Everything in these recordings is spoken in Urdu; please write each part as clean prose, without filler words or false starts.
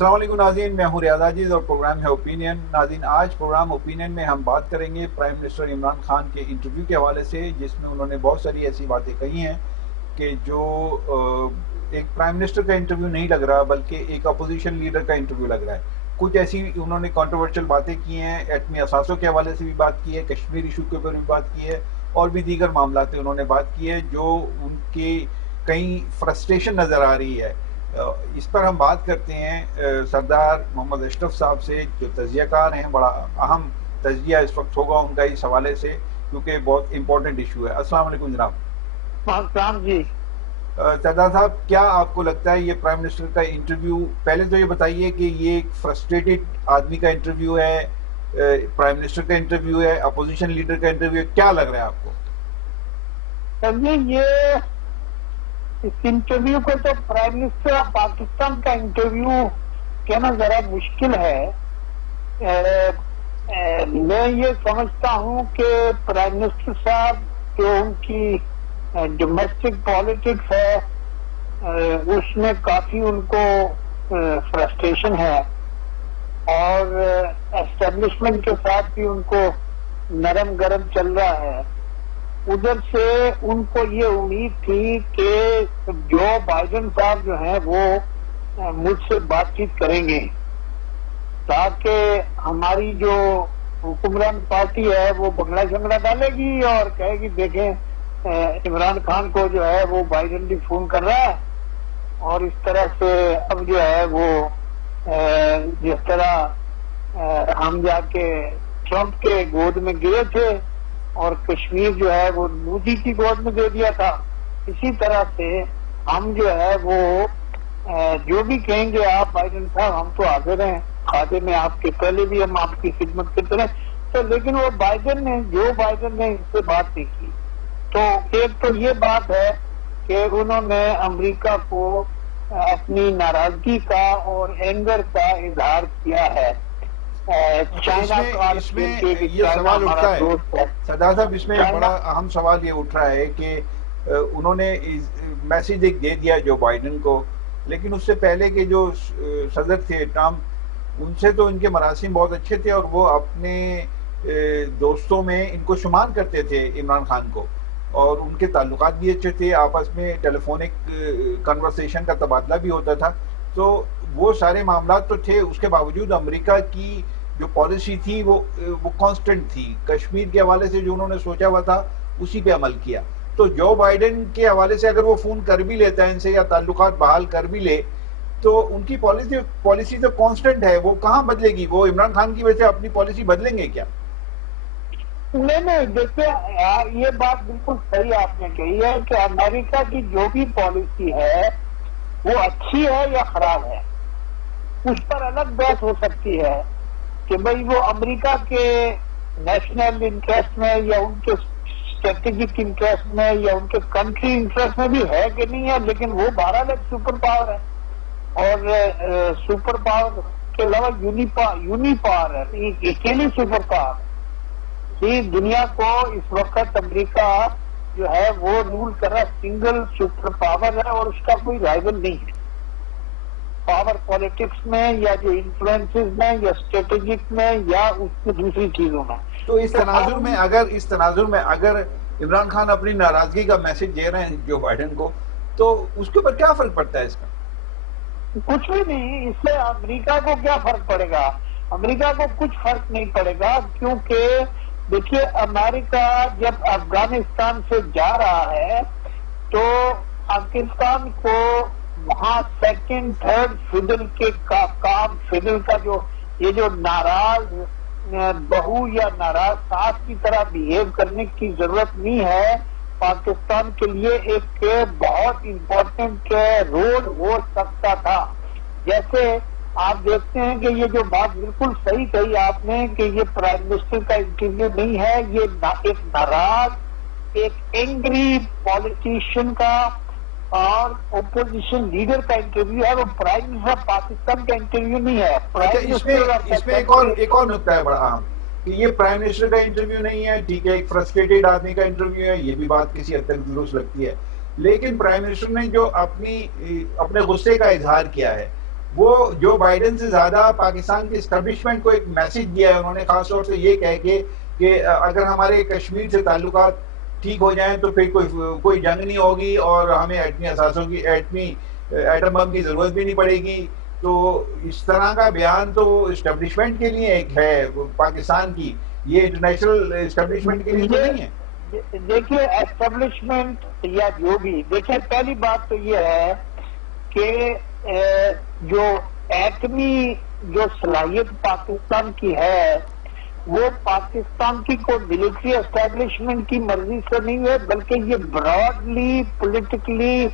السلام علیکم ناظرین، میں ہوں ریاض عاجز اور پروگرام ہے اوپینین۔ ناظرین، آج پروگرام اوپینین میں ہم بات کریں گے پرائم منسٹر عمران خان کے انٹرویو کے حوالے سے، جس میں انہوں نے بہت ساری ایسی باتیں کہی ہیں کہ جو ایک پرائم منسٹر کا انٹرویو نہیں لگ رہا بلکہ ایک اپوزیشن لیڈر کا انٹرویو لگ رہا ہے۔ کچھ ایسی انہوں نے کنٹروورشل باتیں کی ہیں، ایٹمی اثاثوں کے حوالے سے بھی بات کی ہے، کشمیر ایشو کے اوپر بھی بات کی ہے، اور بھی دیگر معاملات انہوں نے بات کی ہے جو ان کی کہیں فرسٹریشن نظر آ رہی ہے۔ اس پر ہم بات کرتے ہیں سردار محمد اشرف صاحب سے، جو تجزیہ کار ہیں۔ بڑا اہم تجزیہ اس وقت ہوگا ان کا اس حوالے سے، کیونکہ بہت امپورٹنٹ ایشو ہے۔ السلام علیکم جناب۔ السلام جی۔ سردار صاحب، کیا آپ کو لگتا ہے یہ پرائم منسٹر کا انٹرویو، پہلے تو یہ بتائیے کہ یہ ایک فرسٹریٹڈ آدمی کا انٹرویو ہے، پرائم منسٹر کا انٹرویو ہے، اپوزیشن لیڈر کا انٹرویو ہے، کیا لگ رہا ہے آپ کو؟ یہ اس انٹرویو کو تو پرائم منسٹر آف پاکستان کا انٹرویو کہنا ذرا مشکل ہے۔ میں یہ سمجھتا ہوں کہ پرائم منسٹر صاحب جو ان کی ڈومیسٹک پالیٹکس ہے اس میں کافی ان کو فرسٹریشن ہے، اور اسٹیبلشمنٹ کے ساتھ بھی ان کو نرم گرم چل رہا ہے۔ ادھر سے ان کو یہ امید تھی کہ جو بائیڈن صاحب جو ہیں وہ مجھ سے بات چیت کریں گے تاکہ ہماری جو حکمران پارٹی ہے وہ بنگلہ شنگلہ ڈالے گی اور کہے گی دیکھیں عمران خان کو جو ہے وہ بائیڈن بھی فون کر رہا ہے، اور اس طرح سے اب جو ہے وہ جس طرح ہم جا کے ٹرمپ کے گود میں گرے تھے اور کشمیر جو ہے وہ مودی کی گود میں دے دیا تھا، اسی طرح سے ہم جو ہے وہ جو بھی کہیں گے آپ بائیڈن صاحب ہم تو حاضر ہیں، خادم میں آپ کے پہلے بھی ہم آپ کی خدمت کرتے رہے تو، لیکن وہ بائیڈن نے ان سے بات نہیں کی۔ تو ایک تو یہ بات ہے کہ انہوں نے امریکہ کو اپنی ناراضگی کا اور اینگر کا اظہار کیا ہے۔ چائنا کا اس میں یہ سوال اٹھتا ہے سردار صاحب، اس میں بڑا اہم سوال یہ اٹھ رہا ہے کہ انہوں نے میسیج ایک دے دیا جو بائیڈن کو، لیکن اس سے پہلے کے جو صدر تھے ٹرمپ، ان سے تو ان کے مراسم بہت اچھے تھے اور وہ اپنے دوستوں میں ان کو شمار کرتے تھے عمران خان کو، اور ان کے تعلقات بھی اچھے تھے، آپس میں ٹیلی فونک کنورسیشن کا تبادلہ بھی ہوتا تھا۔ تو وہ سارے معاملات تو تھے، اس کے باوجود امریکہ کی جو پالیسی تھی وہ کانسٹنٹ تھی۔ کشمیر کے حوالے سے جو انہوں نے سوچا ہوا تھا اسی پہ عمل کیا۔ تو جو بائیڈن کے حوالے سے اگر وہ فون کر بھی لیتا ہے ان سے یا تعلقات بحال کر بھی لے، تو ان کی پالیسی تو کانسٹنٹ ہے، وہ کہاں بدلے گی؟ وہ عمران خان کی وجہ سے اپنی پالیسی بدلیں گے کیا؟ نہیں، دیکھیں یہ بات بالکل صحیح آپ نے کہی ہے کہ امریکہ کی جو بھی پالیسی ہے وہ اچھی ہے یا خراب ہے، اس پر الگ بحث ہو سکتی ہے کہ بھئی وہ امریکہ کے نیشنل انٹرسٹ میں یا ان کے اسٹریٹجک انٹرسٹ میں یا ان کے کنٹری انٹرسٹ میں بھی ہے کہ نہیں ہے، لیکن وہ بہرحال ایک سپر پاور ہے، اور سپر پاور کے علاوہ یونی پاور ہے، ایک اکیلی سپر پاور ہے۔ دنیا کو اس وقت امریکہ جو ہے وہ رول کر رہا سنگل سپر پاور ہے، اور اس کا کوئی رائول نہیں ہے پاور پالیٹکس میں یا جو انفلوئنسز میں یا اسٹریٹجک میں یا اس کی دوسری چیزوں میں۔ تو اس تناظر میں اگر عمران خان اپنی ناراضگی کا میسج دے رہے ہیں جو بائیڈن کو، تو اس کے اوپر کیا فرق پڑتا ہے اس کا؟ کچھ بھی نہیں، اس سے امریکہ کو کیا فرق پڑے گا؟ امریکہ کو کچھ فرق نہیں پڑے گا، کیونکہ دیکھیے امریکہ جب افغانستان سے جا رہا ہے تو پاکستان کو وہاں سیکنڈ تھرڈ فیڈل کے کام فیڈل کا یہ جو ناراض بہو یا ناراض ساس کی طرح بیہیو کرنے کی ضرورت نہیں ہے۔ پاکستان کے لیے ایک بہت امپورٹنٹ رول ہو سکتا تھا۔ جیسے آپ دیکھتے ہیں کہ یہ جو بات بالکل صحیح کہی آپ نے کہ یہ پرائم منسٹر کا انٹرویو نہیں ہے، یہ ایک ناراض ایک اینگری پالیٹیشین کا اور اپوزیشن لیڈر کا انٹرویو ہے، وہ پرائم منسٹر پاکستان کا انٹرویو نہیں ہے۔ اس میں ایک اور نکتہ ہے بڑا اہم کہ یہ پرائم منسٹر کا انٹرویو نہیں ہے، ٹھیک ہے، ایک فرسٹریٹڈ آدمی کا انٹرویو ہے، یہ بھی بات کسی حد تک درست لگتی ہے، لیکن پرائم منسٹر نے جو اپنے غصے کا اظہار کیا ہے وہ جو بائیڈن سے زیادہ پاکستان کی اسٹیبلشمنٹ کو ایک میسج دیا ہے انہوں نے، خاص طور سے یہ کہہ کے کہ اگر ہمارے کشمیر سے تعلقات ٹھیک ہو جائیں تو پھر کوئی جنگ نہیں ہوگی اور ہمیں ایٹمی اثاثوں کی ایٹم بم کی ضرورت بھی نہیں پڑے گی. تو اس طرح کا بیان تو اسٹیبلشمنٹ کے لیے ایک ہے پاکستان کی، یہ انٹرنیشنل اسٹیبلشمنٹ کے لیے تو نہیں ہے. دیکھیے اسٹیبلشمنٹ یا جو بھی، دیکھیے پہلی بات تو یہ ہے کہ جو ایٹمی جو صلاحیت پاکستان کی ہے وہ پاکستان کی کوئی ملٹری اسٹیبلشمنٹ کی مرضی سے نہیں ہے، بلکہ یہ براڈلی پولیٹیکلی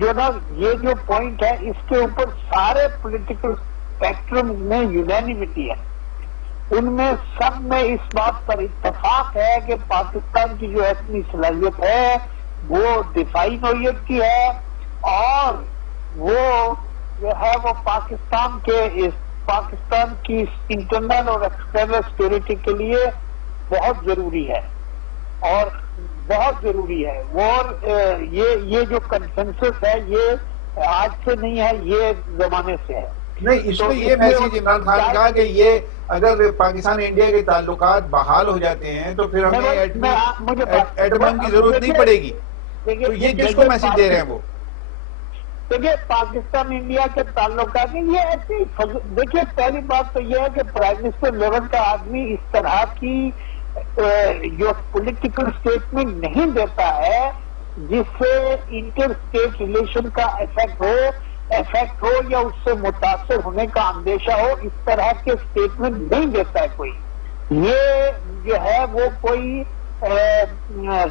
جو نا یہ جو پوائنٹ ہے اس کے اوپر سارے پولیٹیکل اسپیکٹرم میں یونینیمٹی ہے. ان میں سب میں اس بات پر اتفاق ہے کہ پاکستان کی جو ایٹمی صلاحیت ہے وہ دفاعی نوعیت کی ہے اور وہ جو ہے وہ پاکستان کی انٹرنل اور ایکسٹرنل سیکورٹی کے لیے بہت ضروری ہے اور بہت ضروری ہے. اور یہ جو کنسنسس ہے یہ آج سے نہیں ہے، یہ زمانے سے ہے. نہیں، اس میں یہ میسج عمران خان نے کہا کہ یہ اگر پاکستان انڈیا کے تعلقات بحال ہو جاتے ہیں تو پھر ہمیں ایٹم بم کی ضرورت نہیں پڑے گی. تو یہ کس کو میسج دے رہے ہیں وہ؟ دیکھیے پاکستان انڈیا کے تعلقات یہ ایسی، دیکھیے پہلی بات تو یہ ہے کہ پرائم منسٹر لیول کا آدمی اس طرح کی جو پولیٹیکل اسٹیٹمنٹ نہیں دیتا ہے جس سے انٹر اسٹیٹ ریلیشن کا افیکٹ ہو یا اس سے متاثر ہونے کا اندیشہ ہو. اس طرح کے اسٹیٹمنٹ نہیں دیتا ہے کوئی. یہ جو ہے وہ کوئی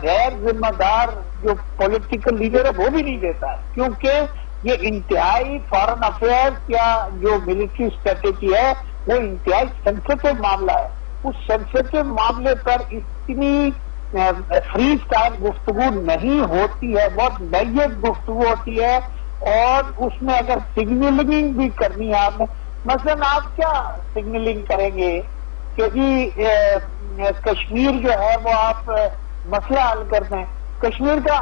غیر ذمہ دار جو پولیٹیکل لیڈر ہے وہ بھی نہیں دیتا ہے، کیونکہ یہ انتہائی فارن افیئر یا جو ملٹری اسٹریٹجی ہے وہ انتہائی سینسیٹیو معاملہ ہے. اس سینسیٹیو معاملے پر اتنی فری اسٹائل گفتگو نہیں ہوتی ہے، بہت میجر گفتگو ہوتی ہے. اور اس میں اگر سگنلنگ بھی کرنی ہے آپ نے، مثلا آپ کیا سگنلنگ کریں گے کہ جی کشمیر جو ہے وہ آپ مسئلہ حل کر دیں. کشمیر کا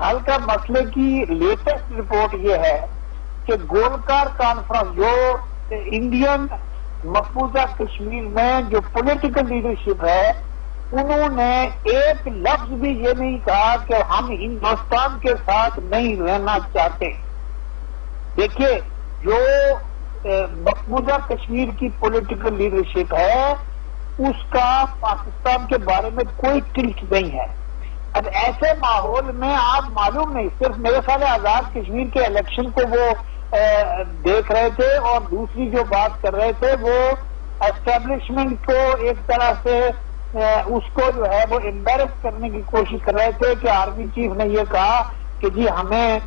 حل کا مسئلے کی لیٹسٹ رپورٹ یہ ہے کہ گولکار کانفرنس جو انڈین مقبوضہ کشمیر میں جو پولیٹیکل لیڈرشپ ہے انہوں نے ایک لفظ بھی یہ نہیں کہا کہ ہم ہندوستان کے ساتھ نہیں رہنا چاہتے. دیکھیے جو مقبوضہ کشمیر کی پولیٹیکل لیڈرشپ ہے اس کا پاکستان کے بارے میں کوئی ٹلٹ نہیں ہے. اب ایسے ماحول میں آپ معلوم نہیں، صرف میرے خیال ہے آزاد کشمیر کے الیکشن کو وہ دیکھ رہے تھے اور دوسری جو بات کر رہے تھے وہ اسٹیبلشمنٹ کو ایک طرح سے اس کو جو ہے وہ امبیرس کرنے کی کوشش کر رہے تھے کہ آرمی چیف نے یہ کہا کہ جی ہمیں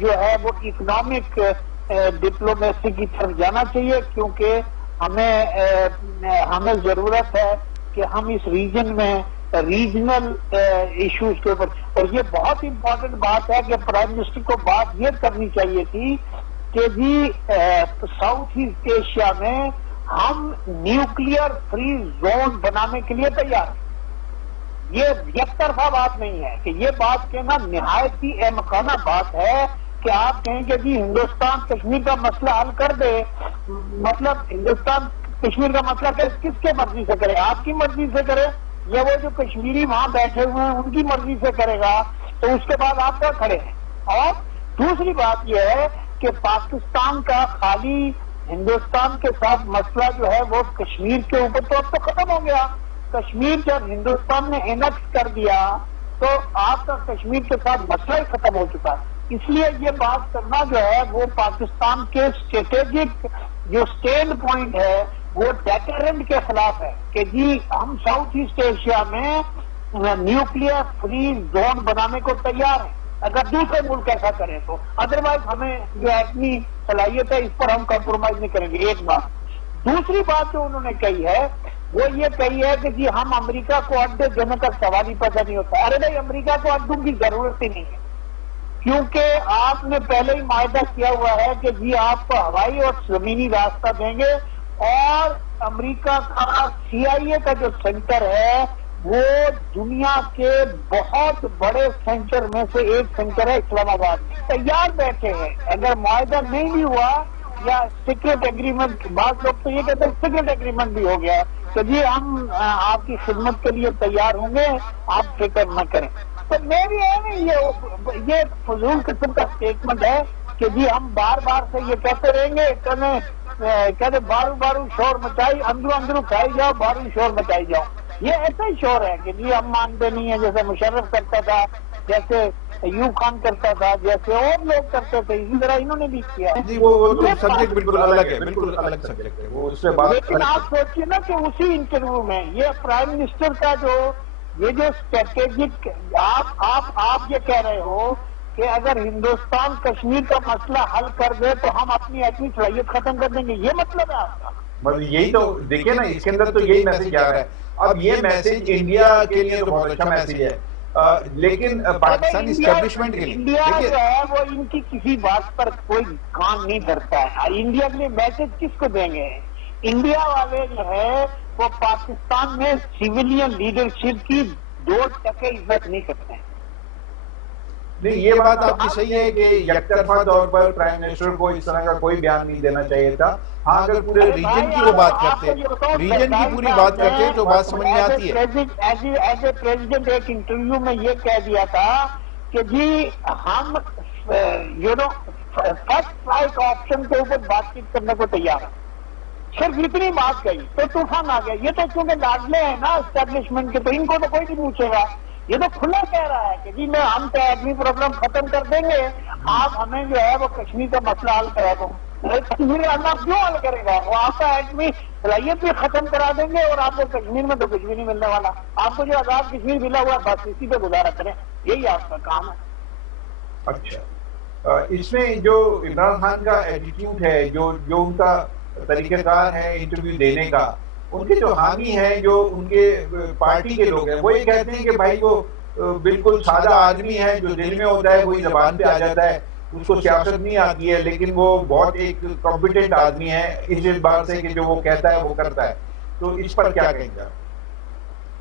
جو ہے وہ اکنامک ڈپلومیسی کی طرف جانا چاہیے کیونکہ ہمیں ضرورت ہے کہ ہم اس ریجن میں ریجنل ایشوز کے اوپر. اور یہ بہت امپورٹنٹ بات ہے کہ پرائم منسٹر کو بات یہ کرنی چاہیے تھی کہ جی ساؤتھ ایسٹ ایشیا میں ہم نیوکلیئر فری زون بنانے کے لیے تیار ہیں. یہ یک طرفہ بات نہیں ہے کہ یہ بات کہنا نہایت ہی احمقانہ بات ہے کہ آپ کہیں کہ جی ہندوستان کشمیر کا مسئلہ حل کر دے. مطلب ہندوستان کشمیر کا مسئلہ کس کے مرضی سے کرے؟ آپ کی مرضی سے کرے یا وہ جو کشمیری وہاں بیٹھے ہوئے ہیں ان کی مرضی سے کرے گا؟ تو اس کے بعد آپ کیا کھڑے ہیں؟ اور دوسری بات یہ ہے کہ پاکستان کا خالی ہندوستان کے ساتھ مسئلہ جو ہے وہ کشمیر کے اوپر تو اب تو ختم ہو گیا. کشمیر جب ہندوستان نے انیکس کر دیا تو آپ کا کشمیر کے ساتھ مسئلہ ہی ختم ہو چکا. اس لیے یہ بات کرنا جو ہے وہ پاکستان کے اسٹریٹجک جو اسٹینڈ پوائنٹ ہے وہ ڈیٹرنٹ کے خلاف ہے کہ جی ہم ساؤتھ ایسٹ ایشیا میں نیوکلیئر فری زون بنانے کو تیار ہیں اگر دوسرے ملک ایسا کریں تو. ادروائز ہمیں جو ایٹمی صلاحیت ہے اس پر ہم کمپرومائز نہیں کریں گے. ایک بات. دوسری بات جو انہوں نے کہی ہے وہ یہ کہی ہے کہ جی ہم امریکہ کو اڈے دینے کا سوال ہی پیدا نہیں ہوتا. ارے بھائی امریکہ کو اڈوں کی ضرورت ہی نہیں ہے کیونکہ آپ نے پہلے ہی معاہدہ کیا ہوا ہے کہ جی آپ کو ہوائی اور زمینی راستہ دیں گے اور امریکہ کا CIA کا جو سینٹر ہے وہ دنیا کے بہت بڑے سینٹر میں سے ایک سینٹر ہے اسلام آباد، تیار بیٹھے ہیں. اگر معاہدہ نہیں بھی ہوا یا سیکرٹ ایگریمنٹ، بعض لوگ تو یہ کہتے ہیں سیکرٹ ایگریمنٹ بھی ہو گیا کہ جی ہم آپ کی خدمت کے لیے تیار ہوں گے، آپ فکر نہ کریں. تو میری ہے نا یہ فضول قسم کا اسٹیٹمنٹ ہے کہ جی ہم بار بار سے یہ کہتے رہیں گے، کہتے بارو بارو شور مچائی، اندرو اندرو کھائی جاؤ، بارو شور مچائی جاؤ. یہ ایسا ہی شور ہے کہ جی ہم مانتے نہیں ہیں، جیسے مشرف کرتا تھا، جیسے ایوب خان کرتا تھا، جیسے اور لوگ کرتے تھے، اسی طرح انہوں نے بھی کیا ہے. جی وہ تو سبجیکٹ بالکل الگ ہے، بالکل الگ سبجیکٹ ہے، وہ اس سے بات لیکن آپ سوچیے نا کہ اسی انٹرویو میں یہ پرائم منسٹر کا یہ جو اسٹریٹجک، آپ یہ کہہ رہے ہو کہ اگر ہندوستان کشمیر کا مسئلہ حل کر دے تو ہم اپنی ایٹمی صلاحیت ختم کر دیں گے، یہ مطلب ہے آپ کا؟ یہی تو دیکھیے نا، اس کے اندر تو یہی میسج آ رہا ہے. اب یہ میسج انڈیا کے لیے تو بہت اچھا میسج ہے، لیکن پاکستانی اسٹیبلشمنٹ کے لیے انڈیا جو ہے وہ ان کی کسی بات پر کوئی کام نہیں کرتا ہے. انڈیا کے لیے میسج کس کو دیں گے؟ انڈیا والے جو ہے وہ پاکستان میں سیویلین لیڈرشپ کی 2% عزت نہیں کرتے ہیں. نہیں، یہ بات آپ کی صحیح ہے کہ یک طرفہ طور پر پرائم منسٹر کو اس طرح کا کوئی بیان نہیں دینا چاہیے تھا. ہاں اگر پورے ریجن کی وہ بات کرتے، ریجن کی پوری بات کرتے تو بات سمجھ میں آتی ہے. ایز اے پریزیڈنٹ ایک انٹرویو میں یہ کہہ دیا تھا کہ جی ہم فرسٹ رائٹ آپشن کے اوپر بات چیت کرنے کو تیار ہیں. صرف اتنی بات کہی تو طوفان آ گیا. یہ تو چونکہ لاڈلے ہیں نا اسٹیبلشمنٹ کے، تو ان کو تو کوئی نہیں پوچھے گا. یہ تو کھلا کہہ رہا ہے کہ جی ہم تو ایٹمی پروگرام ختم کر دیں گے، آپ ہمیں جو ہے وہ کشمیر کا مسئلہ حل کرا دو. کشمیر کا اللہ کیوں حل کرے گا؟ وہ آپ کا ایٹمی صلاحیت بھی ختم کرا دیں گے اور آپ کو کشمیر میں تو کچھ بھی نہیں ملنے والا. آپ کو جو آزاد کشمیر ملا ہوا بس اسی پہ گزارا کریں، یہی آپ کا کام ہے. اچھا، اس میں جو عمران خان کا ایٹیٹیوڈ ہے، جو ان کا طریقہ کار ہے انٹرویو دینے کا، ان کے جو حامی ہیں، جو ان کے پارٹی کے لوگ ہیں، وہ یہ کہتے ہیں کہ بھائی وہ بالکل سادہ آدمی ہے، جو دل میں ہوتا ہے وہی زبان پہ آ جاتا ہے، اس کو سیاست نہیں آتی ہے، لیکن وہ بہت ایک کمپیٹنٹ آدمی ہے اس اعتبار سے کہ جو وہ کہتا ہے وہ کرتا ہے. تو اس پر کیا کہیں گے؟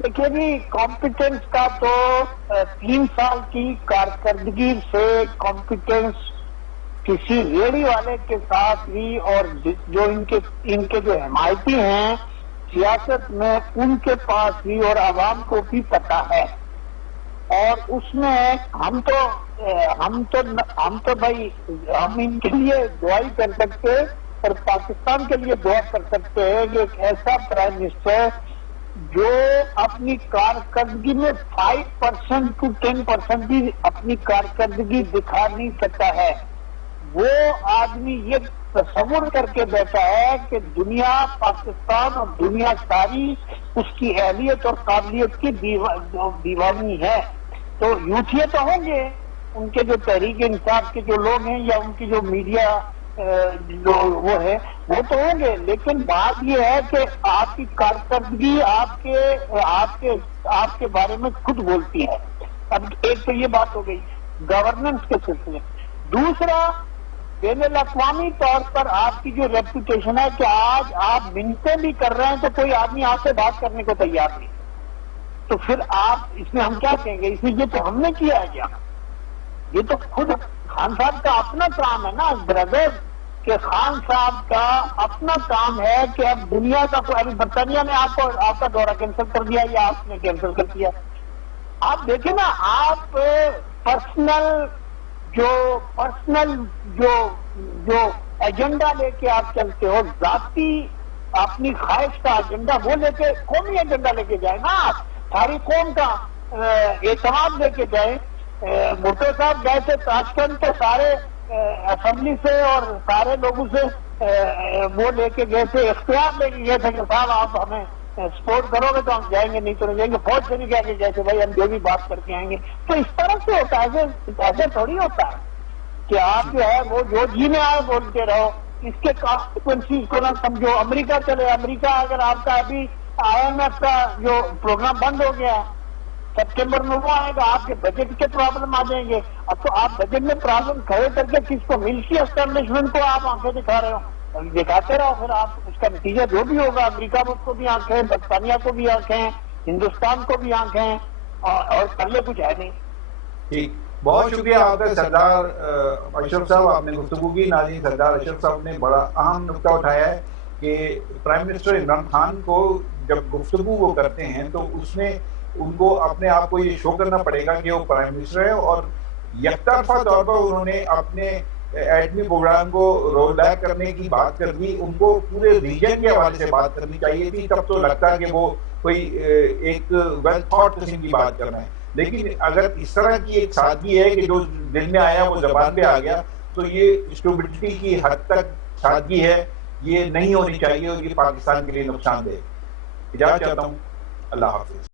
دیکھیے جی، کمپیٹنس کا تو 3 سال کی کارکردگی سے کمپیٹنس کسی ریڑھی والے کے ساتھ بھی، اور جو ان کے جو حمایتی ہیں سیاست میں، ان کے پاس بھی اور عوام کو بھی پتہ ہے. اور اس میں ہم تو بھائی ہم ان کے لیے دعا ہی کر سکتے اور پاکستان کے لیے دعا کر سکتے ہیں کہ ایک ایسا پرائم منسٹر جو اپنی کارکردگی میں 5% to 10% بھی اپنی کارکردگی دکھا نہیں سکتا ہے. وہ آدمی یہ تصور کر کے بیٹھا ہے کہ دنیا، پاکستان اور دنیا ساری اس کی اہلیت اور قابلیت کی دیوانی ہے. تو یوتھیے تو ہوں گے، ان کے جو تحریک انصاف کے جو لوگ ہیں یا ان کی جو میڈیا جو وہ ہے وہ تو ہوں گے، لیکن بات یہ ہے کہ آپ کی کارکردگی آپ کے بارے میں خود بولتی ہے. اب ایک تو یہ بات ہو گئی گورننس کے سلسلے. دوسرا، بین الاقوامی طور پر آپ کی جو ریپوٹیشن ہے کہ آج آپ منتیں بھی کر رہے ہیں تو کوئی آدمی آپ سے بات کرنے کو تیار نہیں، تو پھر آپ اس میں ہم کیا کہیں گے؟ اس میں یہ تو ہم نے کیا ہے کیا؟ یہ تو خود خان صاحب کا اپنا کام ہے نا بردر، کہ خان صاحب کا اپنا کام ہے کہ اب دنیا کا کوئی، ابھی برطانیہ نے آپ کا دورہ کینسل کر دیا یا آپ نے کینسل کر دیا. آپ دیکھیں نا، آپ پرسنل جو ایجنڈا لے کے آپ چلتے ہو، ذاتی اپنی خواہش کا ایجنڈا وہ لے کے، قومی ایجنڈا لے کے جائے نا، آپ ساری قوم کا اعتماد لے کے جائیں. بھٹو صاحب گئے تھے تاشکند تو سارے اسمبلی سے اور سارے لوگوں سے وہ لے کے گئے تھے، اختیار لے کے گئے تھے کہ صاحب آپ ہمیں سپورٹ کرو گے تو ہم جائیں گے، نہیں تو نہیں جائیں گے. فوج سے بھی کہہ کے جیسے بھائی ہم جو بھی بات کر کے آئیں گے. تو اس طرح سے ہوتا ہے، ایسے تھوڑی ہوتا ہے کہ آپ جو ہے وہ جو جی میں آئے بولتے رہو. اس کے کانسیکوینسز کو نہ سمجھو. امریکہ چلے، امریکہ اگر آپ کا ابھی IMF کا جو پروگرام بند ہو گیا، سپٹمبر میں وہ آئے گا، آپ کے بجٹ کے پرابلم آ جائیں گے. اب تو آپ بجٹ میں پرابلم کھڑے کر کے کس کو؟ ملٹری اسٹیبلشمنٹ کو آپ آنکھیں دکھا رہے ہو، دکھاتے رہو، پھر آپ اس کا نتیجہ جو بھی ہوگا، امریکہ کو بھی آنکھیں، برطانیہ کو بھی آنکھیں، ہندوستان کو بھی آنکھ ہیں اور پہلے کچھ ہے نہیں. ٹھیک، بہت شکریہ آپ کا سردار اشرف صاحب، آپ نے گفتگو کی. ناظرین، سردار اشرف صاحب نے بڑا اہم نکتہ اٹھایا ہے کہ پرائم منسٹر عمران خان کو جب گفتگو وہ کرتے ہیں تو اس میں ان کو اپنے آپ کو یہ شو کرنا پڑے گا کہ وہ پرائم منسٹر ہے، اور یکطرفہ طور پر انہوں نے اپنے ایٹمی پروگرام کو رول بیک کرنے کی بات کر دی. ان کو پورے ریجن کے حوالے سے بات کرنی چاہیے تھی، تب تو لگتا ہے کہ وہ کوئی ایک ویل تھاٹ قسم کی بات کر رہے ہیں. لیکن اگر اس طرح کی ایک سادگی ہے کہ جو دل میں آیا وہ زبان پہ آ گیا، تو یہ اسٹوبلٹی کی حد تک سادگی ہے، یہ نہیں ہونی چاہیے اور یہ پاکستان کے لیے نقصان دہ. اجازت چاہتا ہوں، اللہ حافظ.